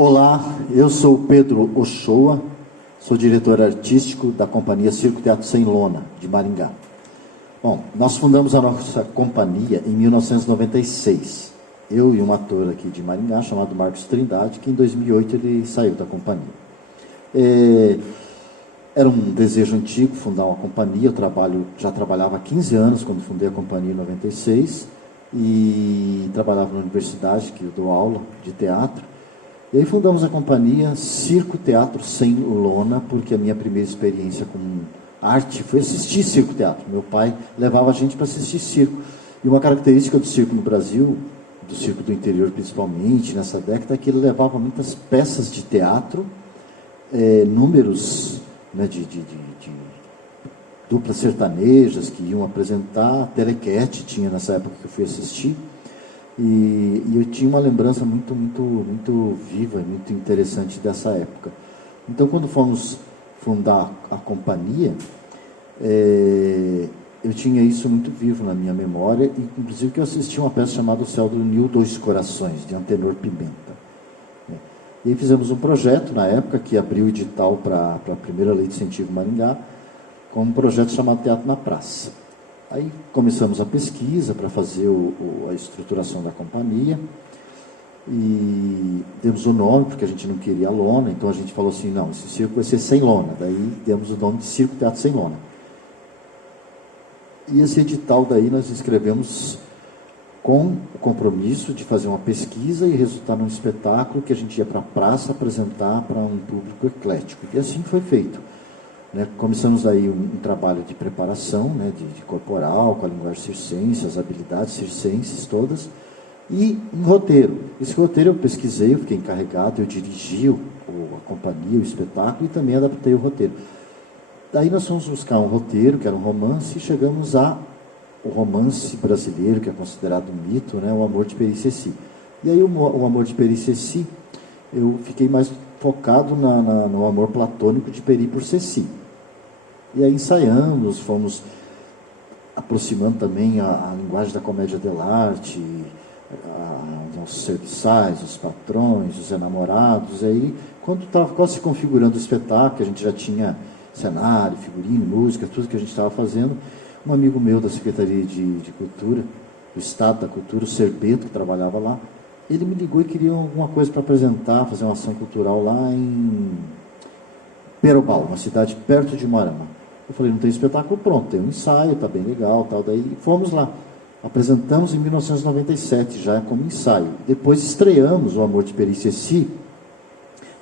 Olá, eu sou o Pedro Ochoa, sou diretor artístico da companhia Circo Teatro Sem Lona, de Maringá. Bom, nós fundamos a nossa companhia em 1996. Eu e um ator aqui de Maringá, chamado Marcos Trindade, que em 2008 ele saiu da companhia. Era um desejo antigo fundar uma companhia. Já trabalhava há 15 anos quando fundei a companhia em 96 e trabalhava na universidade, que eu dou aula de teatro. E aí fundamos a companhia Circo Teatro Sem Lona, porque a minha primeira experiência com arte foi assistir circo teatro. Meu pai levava a gente para assistir circo. E uma característica do circo no Brasil, do circo do interior principalmente, nessa década, é que ele levava muitas peças de teatro, números, né, de duplas sertanejas que iam apresentar, telequete tinha nessa época que eu fui assistir. E eu tinha uma lembrança muito viva, muito interessante dessa época. Então, quando fomos fundar a companhia, eu tinha isso muito vivo na minha memória, e inclusive que eu assisti uma peça chamada O Céu do Nil Dois Corações, de Antenor Pimenta. E aí fizemos um projeto, na época, que abriu o edital para a primeira Lei de Incentivo Maringá, com um projeto chamado Teatro na Praça. Aí começamos a pesquisa para fazer a estruturação da companhia e demos o nome, porque a gente não queria lona, então a gente falou assim, não, esse circo vai ser sem lona. Daí demos o nome de Circo Teatro Sem Lona. E esse edital daí nós escrevemos com o compromisso de fazer uma pesquisa e resultar num espetáculo que a gente ia para a praça apresentar para um público eclético. E assim foi feito. Começamos aí um trabalho de preparação, de corporal, com a linguagem circense, as habilidades circenses todas, e um roteiro. Esse roteiro eu pesquisei, eu fiquei encarregado, eu dirigi a companhia, o espetáculo, e também adaptei o roteiro. Daí nós fomos buscar um roteiro, que era um romance, e chegamos ao romance brasileiro, que é considerado um mito, O Amor de Peri e Ceci. E aí o Amor de Peri e Ceci, eu fiquei mais focado no amor platônico de Peri por Ceci. E aí ensaiamos, fomos aproximando também a linguagem da comédia dell'arte, os serviçais, os patrões, os enamorados. E aí, quando estava quase se configurando o espetáculo, a gente já tinha cenário, figurino, música, tudo que a gente estava fazendo, um amigo meu da Secretaria de Cultura, do Estado da Cultura, o Serbeto, que trabalhava lá, ele me ligou e queria alguma coisa para apresentar, fazer uma ação cultural lá em Perobal, uma cidade perto de Moarama. Eu falei, não tem espetáculo pronto, tem um ensaio, tá bem legal, tal. Daí fomos lá. Apresentamos em 1997, já como ensaio. Depois estreamos O Amor de Peri e Ceci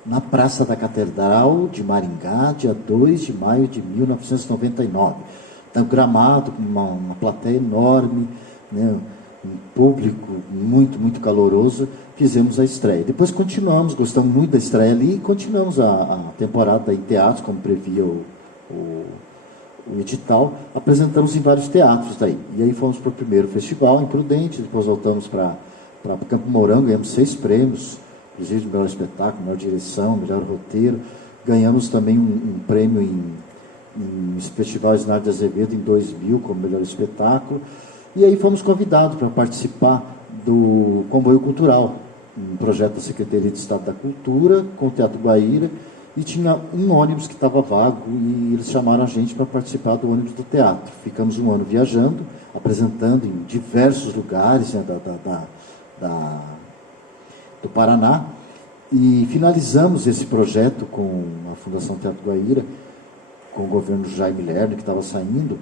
na Praça da Catedral de Maringá, dia 2 de maio de 1999. Então, Gramado, com uma plateia enorme, um público muito caloroso, fizemos a estreia. Depois continuamos, gostamos muito da estreia ali, e continuamos a temporada em teatros, como previa o edital, apresentamos em vários teatros daí. E aí fomos para o primeiro festival, em Prudente, depois voltamos para Campo Mourão, ganhamos 6 prêmios, inclusive de melhor espetáculo, melhor direção, melhor roteiro. Ganhamos também um prêmio em Festival Isnardo de Azevedo, em 2000, como melhor espetáculo. E aí fomos convidados para participar do Comboio Cultural, um projeto da Secretaria de Estado da Cultura, com o Teatro Guaíra, e tinha um ônibus que estava vago, e eles chamaram a gente para participar do ônibus do teatro. Ficamos um ano viajando, apresentando em diversos lugares do Paraná, e finalizamos esse projeto com a Fundação Teatro Guaíra, com o governo Jaime Lerner, que estava saindo,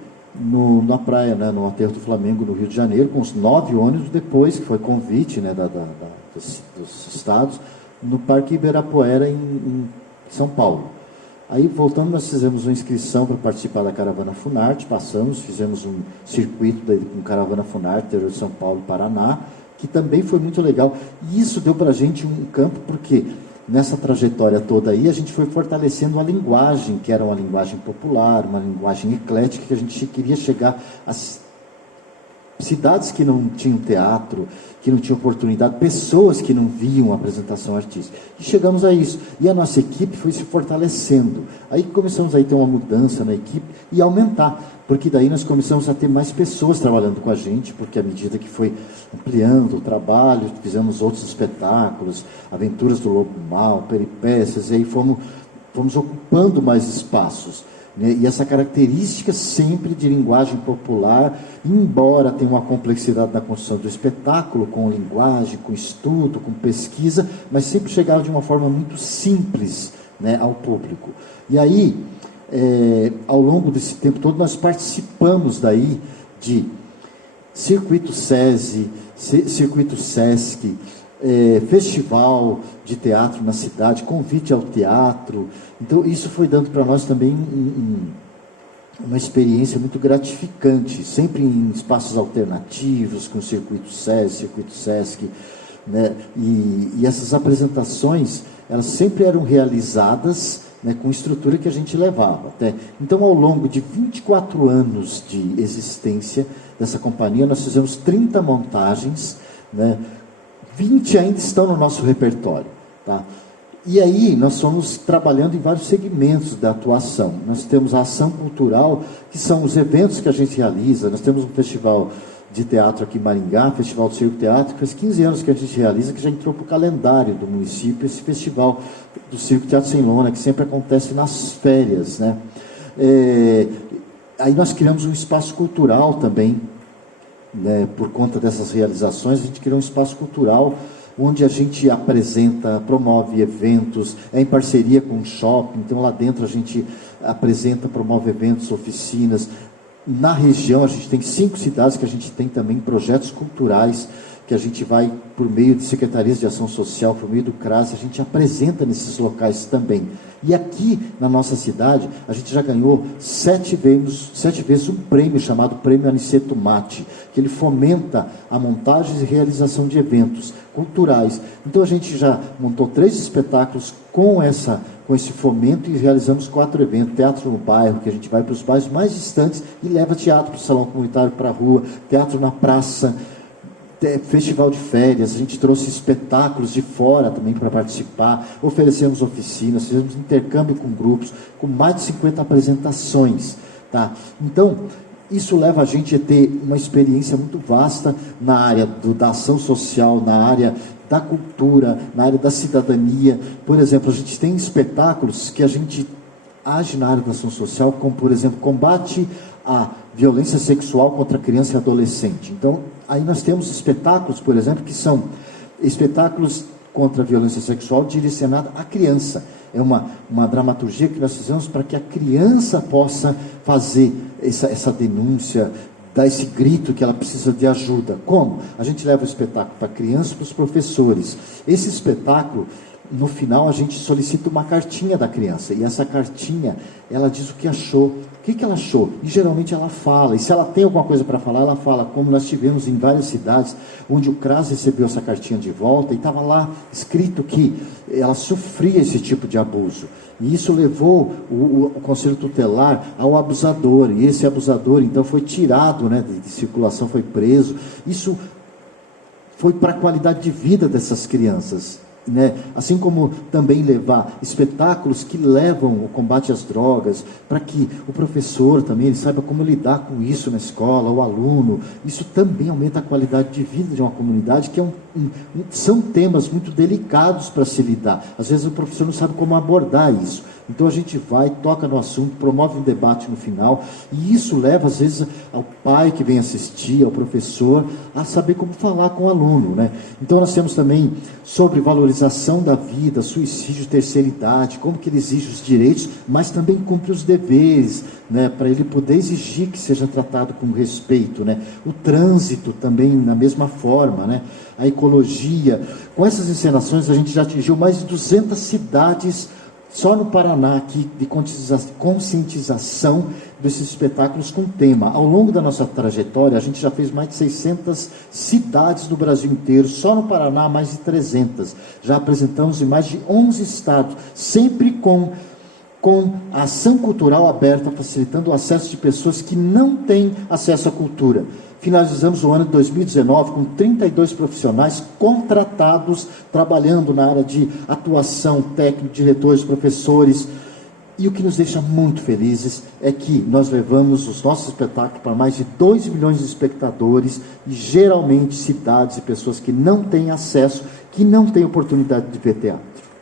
na praia, no Aterro do Flamengo, no Rio de Janeiro, com os 9 ônibus depois, que foi convite dos estados, no Parque Ibirapuera, em São Paulo. Aí, voltando, nós fizemos uma inscrição para participar da Caravana Funarte, fizemos um circuito com Caravana Funarte, interior de São Paulo e Paraná, que também foi muito legal. E isso deu para a gente um campo, porque nessa trajetória toda aí, a gente foi fortalecendo a linguagem, que era uma linguagem popular, uma linguagem eclética, que a gente queria chegar cidades que não tinham teatro, que não tinham oportunidade, pessoas que não viam a apresentação artística. E chegamos a isso. E a nossa equipe foi se fortalecendo. Aí começamos a ter uma mudança na equipe e aumentar, porque daí nós começamos a ter mais pessoas trabalhando com a gente, porque à medida que foi ampliando o trabalho, fizemos outros espetáculos, Aventuras do Lobo Mau, Peripécias, e aí fomos ocupando mais espaços. E essa característica sempre de linguagem popular, embora tenha uma complexidade na construção do espetáculo, com linguagem, com estudo, com pesquisa, mas sempre chegava de uma forma muito simples, né, ao público. E aí, ao longo desse tempo todo, nós participamos daí de Circuito SESI, Circuito SESC, festival de teatro na cidade, convite ao teatro. Então isso foi dando para nós também uma experiência muito gratificante, sempre em espaços alternativos, com Circuito SESI, Circuito SESC, né? E essas apresentações, elas sempre eram realizadas, né, com estrutura que a gente levava. Então, ao longo de 24 anos de existência dessa companhia, nós fizemos 30 montagens, né? 20 ainda estão no nosso repertório, tá? E aí nós fomos trabalhando em vários segmentos da atuação. Nós temos a ação cultural, que são os eventos que a gente realiza. Nós temos um festival de teatro aqui em Maringá, Festival do Circo Teatro, que faz 15 anos que a gente realiza, que já entrou para o calendário do município, esse festival do Circo Teatro Sem Lona, que sempre acontece nas férias, né? Aí nós criamos um espaço cultural também, né, por conta dessas realizações. A gente criou um espaço cultural onde a gente apresenta, promove eventos, em parceria com o shopping. Então lá dentro a gente apresenta, promove eventos, oficinas. Na região a gente tem 5 cidades que a gente tem também projetos culturais, que a gente vai, por meio de secretarias de ação social, por meio do CRAS, a gente apresenta nesses locais também. E aqui na nossa cidade, a gente já ganhou 7 vezes um prêmio chamado Prêmio Aniceto Matti, que ele fomenta a montagem e realização de eventos culturais. Então a gente já montou 3 espetáculos com esse fomento e realizamos 4 eventos. Teatro no bairro, que a gente vai para os bairros mais distantes e leva teatro para o salão comunitário, para a rua, teatro na praça, festival de férias. A gente trouxe espetáculos de fora também para participar, oferecemos oficinas, fizemos intercâmbio com grupos, com mais de 50 apresentações, tá? Então, isso leva a gente a ter uma experiência muito vasta na área da ação social, na área da cultura, na área da cidadania. Por exemplo, a gente tem espetáculos que a gente age na área da ação social, como, por exemplo, combate à violência sexual contra criança e adolescente. Então, aí nós temos espetáculos, por exemplo, que são espetáculos contra a violência sexual direcionada à criança. É uma dramaturgia que nós fizemos para que a criança possa fazer essa denúncia, dar esse grito que ela precisa de ajuda. Como? A gente leva o espetáculo para a criança e para os professores. Esse espetáculo, no final, a gente solicita uma cartinha da criança. E essa cartinha, ela diz o que achou. O que ela achou? E geralmente ela fala. E se ela tem alguma coisa para falar, ela fala. Como nós tivemos em várias cidades, onde o CRAS recebeu essa cartinha de volta, e estava lá escrito que ela sofria esse tipo de abuso. E isso levou o Conselho Tutelar ao abusador. E esse abusador, então, foi tirado, né, de circulação, foi preso. Isso foi para a qualidade de vida dessas crianças, né? Assim como também levar espetáculos que levam o combate às drogas, para que o professor também ele saiba como lidar com isso na escola, o aluno. Isso também aumenta a qualidade de vida de uma comunidade, que são temas muito delicados para se lidar. Às vezes o professor não sabe como abordar isso. Então a gente vai, toca no assunto, promove um debate no final, e isso leva às vezes ao pai que vem assistir, ao professor, a saber como falar com o aluno, né? Então nós temos também sobre valorização da vida, suicídio, terceira idade, como que ele exige os direitos, mas também cumpre os deveres, né, para ele poder exigir que seja tratado com respeito, né? O trânsito também na mesma forma, né? A ecologia. Com essas encenações a gente já atingiu mais de 200 cidades só no Paraná, aqui, de conscientização desses espetáculos com tema. Ao longo da nossa trajetória, a gente já fez mais de 600 cidades do Brasil inteiro, só no Paraná mais de 300. Já apresentamos em mais de 11 estados, sempre com a ação cultural aberta, facilitando o acesso de pessoas que não têm acesso à cultura. Finalizamos o ano de 2019 com 32 profissionais contratados, trabalhando na área de atuação, técnico, diretores, professores. E o que nos deixa muito felizes é que nós levamos os nossos espetáculos para mais de 2 milhões de espectadores, e geralmente cidades e pessoas que não têm acesso, que não têm oportunidade de ver teatro.